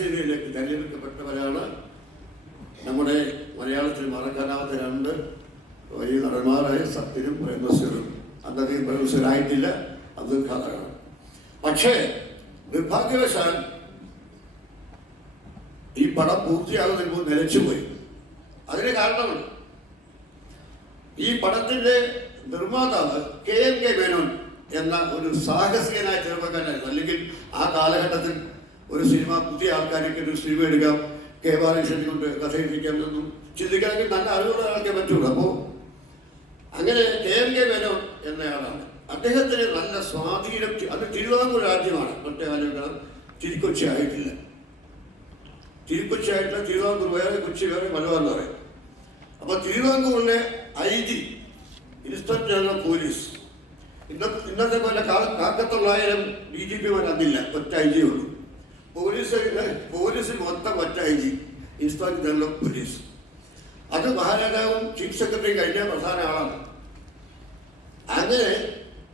യിലേക്ക് തെരഞ്ഞെടുക്കപ്പെട്ടവരാണ് നമ്മുടെ മലയാളത്തിൽ മറക്കാനാവാത്ത രണ്ട് വലിയ നടന്മാരായ സത്യനും പ്രേംനസീറും. അന്നധികം പ്രേംനസീറായിട്ടില്ല, അതും കഥകളാണ്. പക്ഷേ നിർഭാഗ്യവശാൽ ഈ പടം പൂർത്തിയാകുന്നതിന് മുമ്പ് നിലച്ചുപോയി. അതിന് കാരണമുണ്ട്. ഈ പടത്തിന്റെ നിർമ്മാതാവ് KMK മേനോൻ എന്ന ഒരു സാഹസികനായ ചെറുപ്പക്കാരനായിരുന്നു. അല്ലെങ്കിൽ ആ കാലഘട്ടത്തിൽ ഒരു സിനിമ, പുതിയ ആൾക്കാരൊക്കെ ഒരു സിനിമ എടുക്കാം, കെ ബാലകൃഷ്ണനെ കൊണ്ട് കഥ എഴുതിക്കാം എന്നൊന്നും ചിന്തിക്കണമെങ്കിൽ നല്ല അറിവുള്ള ആൾക്കേ പറ്റുള്ളൂ. അപ്പോൾ അങ്ങനെ KMK മേനോൻ എന്നയാളാണ്. അദ്ദേഹത്തിന് നല്ല സ്വാധീനം. അത് തിരുവിതാംകൂർ രാജ്യമാണ്. മറ്റേ ആലോചന തിരുക്കൊച്ചി ആയിട്ടില്ല. തിരുവിതാംകൂർ വേറെ, കൊച്ചി വേറെ, മലബാർ എന്ന് പറയും. അപ്പോൾ തിരുവിതാംകൂറിലെ IG, ഇൻസ്പെക്ടർ ജനറൽ പോലീസ്, ഇന്നത്തെ പോലെ കാക്കത്തൊള്ളായിരം DGP-മാർ അന്നില്ല, ഒറ്റ IG ഉള്ളൂ. പോലീസിൽ മൊത്തം ഒറ്റ IG, ഇൻസ്പെക്ടർ ജനറൽ പോലീസ്. അത് മഹാരാജാവും ചീഫ് സെക്രട്ടറിയും കഴിഞ്ഞ പ്രധാന ആളാണ്. അങ്ങനെ